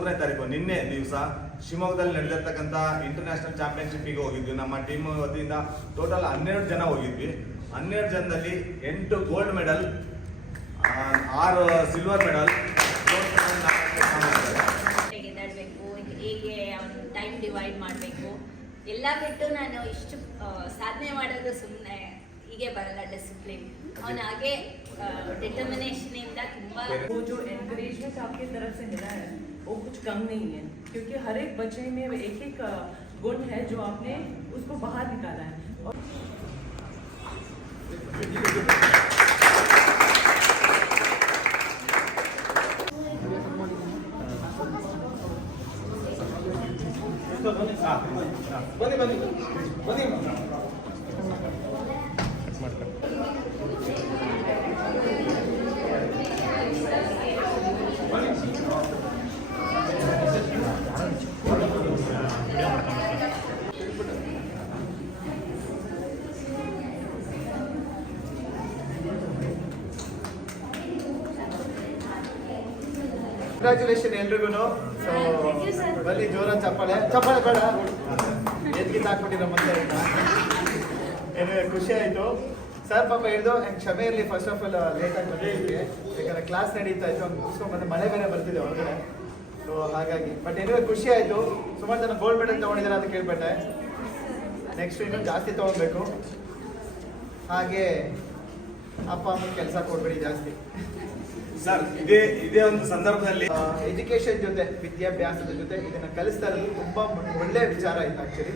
3ನೇ ತಾರೀಕು ನಿನ್ನೆ ದಿವಸ ಶಿವಮೊಗ್ಗದಲ್ಲಿ ನಡೆದಿರ್ತಕ್ಕಂಥ ಇಂಟರ್ನ್ಯಾಷನಲ್ ಚಾಂಪಿಯನ್ಶಿಪ್ಪಿಗೆ ಹೋಗಿದ್ವಿ. ನಮ್ಮ ಟೀಮ್ ವತಿಯಿಂದ ಟೋಟಲ್ 12 ಜನ ಹೋಗಿದ್ವಿ. 12 ಜನದಲ್ಲಿ 8 ಗೋಲ್ಡ್ ಮೆಡಲ್, 6 ಸಿಲ್ವರ್ ಮೆಡಲ್. ಹೇಗೆ ಟೈಮ್ ಡಿವೈಡ್ ಮಾಡಬೇಕು ಎಲ್ಲ ಬಿಟ್ಟು ನಾನು ಇಷ್ಟು ಸಾಧನೆ ಮಾಡೋದು ಸುಮ್ಮನೆ ಹೀಗೆ ಬರಲ್ಲ. ಡಿಸಿಪ್ಲಿನ್ ಅವನು ಹಾಗೆ डिटर्मिनेशन इंदा ತುಂಬಾ वो जो एनकरेजमेंट आपकी तरफ से मिला है वो कुछ कम नहीं है, क्योंकि हर एक बच्चे में एक एक गुण है जो आपने उसको बाहर निकाला है. ಕಂಗ್ರಾಚುಲೇಷನ್ ಎಲ್ರಿಗೂ. ಸೊ ಬನ್ನಿ ಜೋರ ಚಪ್ಪಾಳೆ ಚಪ್ಪಾಳೆ ಬೇಡ ಎದ್ಗಿದ್ದು ಹಾಕ್ಬಿಟ್ಟಿರೋ ಮತ್ತೆ. ಏನಿದೆ ಖುಷಿ ಆಯಿತು ಸರ್. ಪಾಪ ಹಿಡಿದು ಕ್ಷಮೆ ಇರಲಿ, ಫಸ್ಟ್ ಆಫ್ ಆಲ್ ಲೇಟಾಗಿ ಬಂದಿದ್ವಿ ಯಾಕಂದರೆ ಕ್ಲಾಸ್ ನಡೀತಾ ಇತ್ತು, ಹಂಗೆ ಮುಗಿಸ್ಕೊಂಡು ಬಂದು ಮಳೆ ಬೇರೆ ಬರ್ತಿದೆ ಹೊರಗಡೆ. ಸೊ ಹಾಗಾಗಿ ಬಟ್ ಏನಿದೆ ಖುಷಿ ಆಯಿತು. ಸುಮಾರು ಜನ ಗೋಲ್ಡ್ ಮೆಡಲ್ ತೊಗೊಂಡಿದ್ದಾರೆ ಅಂತ ಕೇಳ್ಪಟ್ಟೆ. ನೆಕ್ಸ್ಟ್ ಇನ್ನೂ ಜಾಸ್ತಿ ತೊಗೊಳ್ಬೇಕು. ಹಾಗೆ ಅಪ್ಪ ಅಮ್ಮನ ಕೆಲಸ ಕೊಡ್ಬೇಡಿ ಜಾಸ್ತಿ ಸರ್. ಇದೇ ಒಂದು ಸಂದರ್ಭದಲ್ಲಿ ಎಜುಕೇಶನ್ ಜೊತೆ ವಿದ್ಯಾಭ್ಯಾಸದ ಜೊತೆ ಇದನ್ನ ಕಲಿಸ್ತಾ ಇರೋದು ತುಂಬಾ ಒಳ್ಳೆ ವಿಚಾರ ಆಯ್ತು ಆಕ್ಚುಲಿ.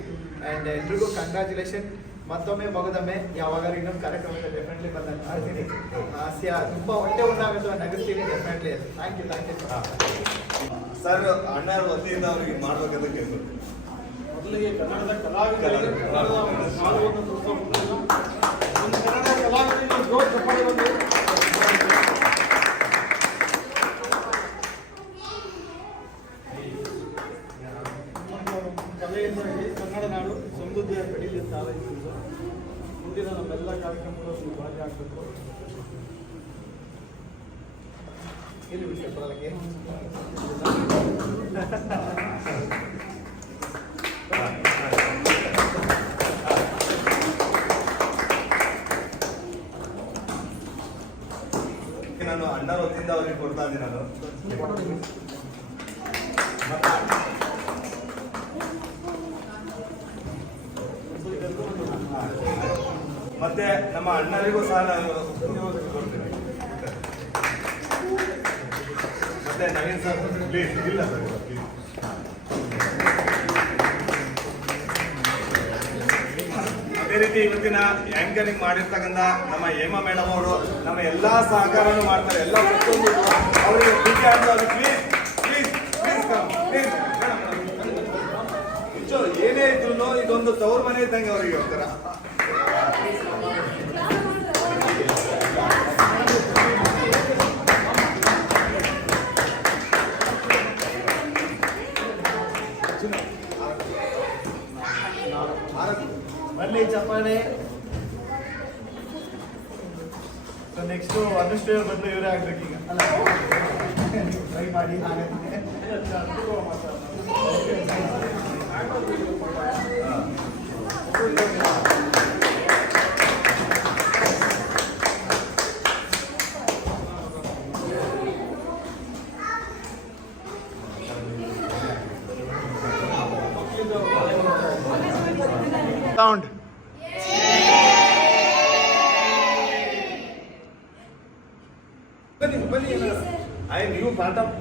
ಅಂಡ್ ಎಲ್ರಿಗೂ ಕಂಗ್ರಾಚುಲೇಷನ್ ಮತ್ತೊಮ್ಮೆ ಮಗದೊಮ್ಮೆ. ಯಾವಾಗಾದ್ರೂ ಇನ್ನೊಂದು ಕಾರ್ಯಕ್ರಮದಲ್ಲಿ ಡೆಫಿನೆಟ್ಲಿ ಬಂದಾಗ ಮಾಡ್ತೀನಿ. ಹಾಸ್ಯ ತುಂಬಾ ಹೊಟ್ಟೆ ಉಂಟಾಗುತ್ತೆ, ನಗಿಸ್ತೀನಿ ಡೆಫಿನೆಟ್ಲಿ. Thank you sir. ಅಣ್ಣರ ವತಿಯಿಂದ ಅವರಿಗೆ ಮಾಡ್ಬೇಕಂತ ಕೇಳ್ಬೋದು. ಮೊದಲಿಗೆ ಕನ್ನಡದ ಕಲಾವಿದರಿಗೆ ಕಲೆಯಿಂದ ಕನ್ನಡ ನಾಡು ಸಮೃದ್ಧಿಯ ಬೆಳೀಲಿ ಅಂತ ಆಲೋಚಿಸಿದ್ದು. ಮುಂದಿನ ನಮ್ಮೆಲ್ಲ ಕಾರ್ಯಕ್ರಮಗಳು ಭಾಗಿಯಾಗಬೇಕು. ಇಲ್ಲಿ ವಿಷಯ ಬರೋದಕ್ಕೆ ನಾನು ಅಣ್ಣರ ವತಿಯಿಂದ ಅವ್ರಿಗೆ ಕೊಡ್ತಾ ಇದ್ದೀನಿ. ನಾನು ಮತ್ತೆ ನಮ್ಮ ಅಣ್ಣರಿಗೂ ಸಹ ನಾನು ಕೊಡ್ತೀನಿ. ಮತ್ತೆ ನವೀನ್ ಸರ್ ಪ್ಲೀಸ್. ಇಲ್ಲ ಸರ್ ಪ್ಲೀಸ್. ಅದೇ ರೀತಿ ಇವತ್ತಿನ ಆಂಕರಿಂಗ್ ಮಾಡಿರ್ತಕ್ಕಂಥ ನಮ್ಮ ಹೇಮಾ ಮೇಡಮ್ ಅವರು ನಮ್ಮ ಎಲ್ಲಾ ಸಹಕಾರನೂ ಮಾಡ್ತಾರೆ. ಎಲ್ಲ ಅವರಿಗೆ ಪ್ಲೀಸ್ ಏನೇ ಇದ್ರು ಇದೊಂದು ತವ್ರ ಮನೆ ಇದ್ದಂಗೆ ಅವರಿಗೆ ಒಂಥರ. ಬನ್ನಿ ಚಪ್ಪಾಳೆ. ನೆಕ್ಸ್ಟ್ ಅನುಷ್ಠೆ ಬದಲು ಇವರೇ ಆಗ್ಬೇಕೀಗ. ಟ್ರೈ ಮಾಡಿ. Sound. ಬನ್ನಿ. ನೀವು ಪಾರ್ಟ್ ಆಫ್